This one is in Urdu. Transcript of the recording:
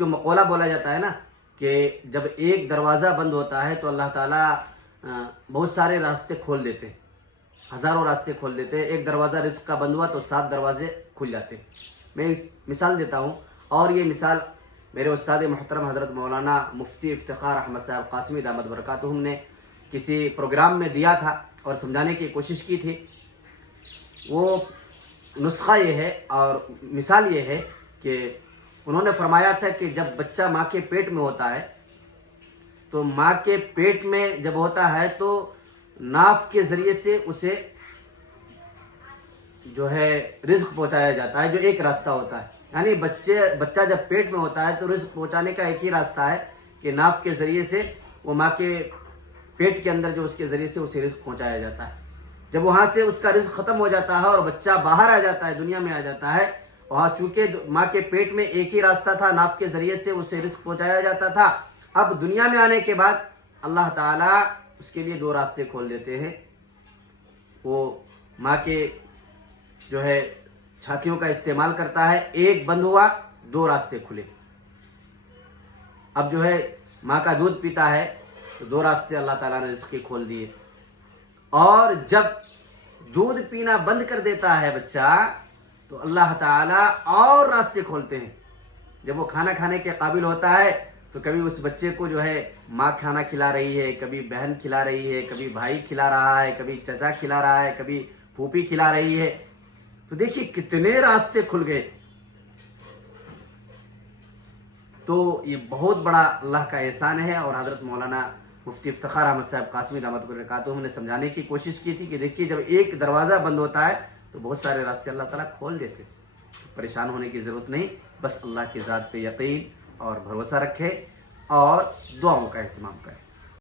جو مقولہ بولا جاتا ہے نا کہ جب ایک دروازہ بند ہوتا ہے تو اللہ تعالیٰ بہت سارے راستے کھول دیتے ہیں، ہزاروں راستے کھول دیتے ہیں. ایک دروازہ رزق کا بند ہوا تو 7 دروازے کھل جاتے ہیں. میں اس مثال دیتا ہوں، اور یہ مثال میرے استاد محترم حضرت مولانا مفتی افتخار احمد صاحب قاسمی دامت برکاتہم نے کسی پروگرام میں دیا تھا اور سمجھانے کی کوشش کی تھی. وہ نسخہ یہ ہے اور مثال یہ ہے کہ انہوں نے فرمایا تھا کہ جب بچہ ماں کے پیٹ میں ہوتا ہے تو ماں کے پیٹ میں جب ہوتا ہے تو ناف کے ذریعے سے اسے جو ہے رزق پہنچایا جاتا ہے، جو ایک راستہ ہوتا ہے. یعنی بچہ جب پیٹ میں ہوتا ہے تو رزق پہنچانے کا ایک ہی راستہ ہے کہ ناف کے ذریعے سے وہ ماں کے پیٹ کے اندر جو اس کے ذریعے سے اسے رزق پہنچایا جاتا ہے. جب وہاں سے اس کا رزق ختم ہو جاتا ہے اور بچہ باہر آ جاتا ہے، دنیا میں آ جاتا ہے، وہاں چونکہ ماں کے پیٹ میں ایک ہی راستہ تھا، ناف کے ذریعے سے اسے رزق پہنچایا جاتا تھا. اب دنیا میں آنے کے بعد اللہ تعالیٰ اس کے لیے 2 راستے کھول دیتے ہیں. وہ ماں کے جو ہے چھاتیوں کا استعمال کرتا ہے، ایک بند ہوا 2 راستے کھلے. اب جو ہے ماں کا دودھ پیتا ہے تو 2 راستے اللہ تعالیٰ نے رزق کے کھول دیے. اور جب دودھ پینا بند کر دیتا ہے بچہ تو اللہ تعالیٰ اور راستے کھولتے ہیں. جب وہ کھانا کھانے کے قابل ہوتا ہے تو کبھی اس بچے کو جو ہے ماں کھانا کھلا رہی ہے، کبھی بہن کھلا رہی ہے، کبھی بھائی کھلا رہا ہے، کبھی چچا کھلا رہا ہے، کبھی پھوپھی کھلا رہی ہے. تو دیکھیے کتنے راستے کھل گئے. تو یہ بہت بڑا اللہ کا احسان ہے. اور حضرت مولانا مفتی افتخار احمد صاحب قاسمی دامت برکاتہم نے سمجھانے کی کوشش کی تھی کہ دیکھیے جب ایک دروازہ بند ہوتا ہے تو بہت سارے راستے اللہ تعالیٰ کھول دیتے. پریشان ہونے کی ضرورت نہیں، بس اللہ کی ذات پہ یقین اور بھروسہ رکھے اور دعاؤں کا اہتمام کرے.